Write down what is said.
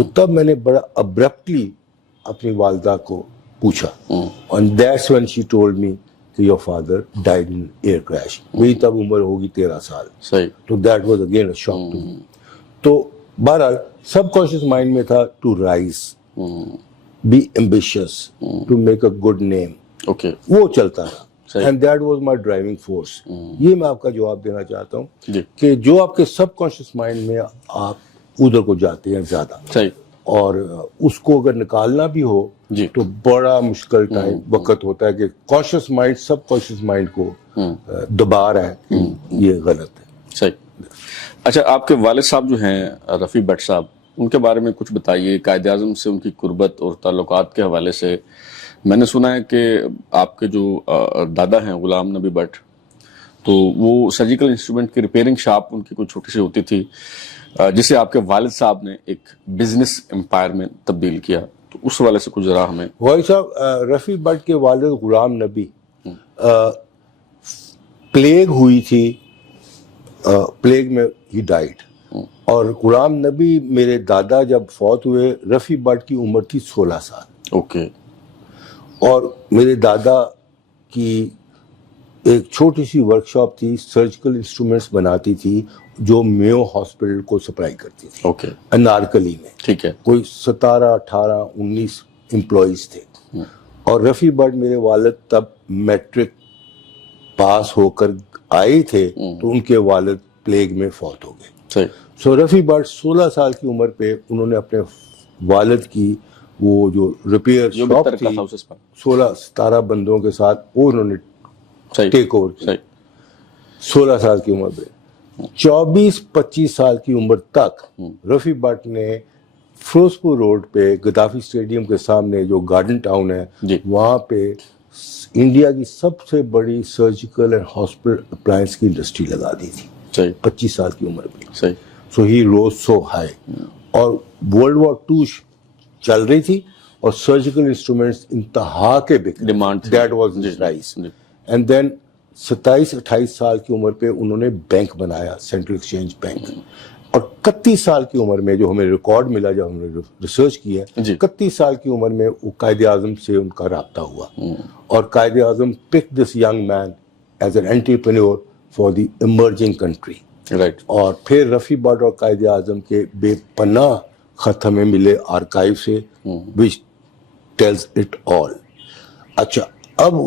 تو تب میں نے بڑا ابرپٹلی اپنی والدہ کو پوچھا, and that's when she told me کہ your father died in air crash. میری تب عمر ہوگی 13 سال. صحیح. تو that was again a shock to me. تو بہرحال سب کانشیس مائنڈ میں تھا to rise, be ambitious, to make a good name. Okay. وہ چلتا رہا. And that was my driving force. یہ میں آپ کا جواب دینا چاہتا ہوں کہ جو آپ کے سب کانشیس مائنڈ میں آپ ادھر کو جاتے ہیں زیادہ, اور اس کو اگر نکالنا بھی ہو تو بڑا مشکل ٹائم وقت ہوتا ہے کہ کانشیس مائنڈ سب کانشیس مائنڈ کو دبا رہا ہے, یہ غلط ہے. صحیح. اچھا, آپ کے والد صاحب جو ہیں رفیع بٹ صاحب, ان کے بارے میں کچھ بتائیے. قائد اعظم سے ان کی قربت اور تعلقات کے حوالے سے میں نے سنا ہے کہ آپ کے جو دادا ہیں غلام نبی بٹ, تو وہ سرجیکل انسٹرومنٹ کی ریپیئرنگ شاپ ان کی کوئی چھوٹی سی ہوتی تھی, جسے آپ کے والد صاحب نے ایک بزنس امپائر میں تبدیل کیا. تو اس والے سے کچھ ذرا ہمیں. والد صاحب رفیع بٹ کے والد غلام نبی, پلیگ ہوئی تھی, پلیگ میں ہی ڈائٹ, اور غلام نبی میرے دادا جب فوت ہوئے رفیع بٹ کی عمر تھی 16 سال. اوکے. اور میرے دادا کی ایک چھوٹی سی ورک شاپ تھی, سرجیکل انسٹرومنٹس بناتی تھی جو میو ہاسپٹل کو سپلائی کرتی تھی. اوکے. انارکلی میں. ٹھیک ہے. کوئی 17, 18, 19 امپلائیز تھے. اور رفیع بٹ میرے والد تب میٹرک پاس ہو کر آئے تھے تو ان کے والد پلیگ میں فوت ہو گئے. سو رفیع بٹ 16 سال کی عمر پہ انہوں نے اپنے والد کی وہ جو ریپیئر شاپ تھی 16-17 بندوں کے ساتھ وہ انہوں نے ٹیک اوور کی 16 سال کی عمر پہ. 24-25 سال کی عمر تک رفیع بٹ نے فیروزپور روڈ پہ گدافی اسٹیڈیم کے سامنے جو گارڈن ٹاؤن ہے وہاں پہ انڈیا کی سب سے بڑی سرجیکل اینڈ ہاسپٹل اپلائنس کی انڈسٹری لگا دی تھی 25 سال کی عمر پہ. سو ہی روز سو ہائی. اور ورلڈ وار 2 چل رہی تھی اور سرجیکل انسٹرومنٹس انتہا کے demand, that was his rise. And then 27-28 سال کی عمر پہ انہوں نے بینک بنایا, سینٹرل ایکسچینج بینک. اور 31 سال کی عمر میں جو ہمیں ریکارڈ ملا جب ہم نے ریسرچ کیا, 31 سال کی عمر میں وہ قائد اعظم سے ان کا رابطہ ہوا, اور Quaid Azam picked this young man as an entrepreneur for the emerging country. اور پھر رفیع بٹ اور قائد اعظم کے بے پناہ خط ہمیں ملے آرکائیو سے, which tells it all. اچھا, اب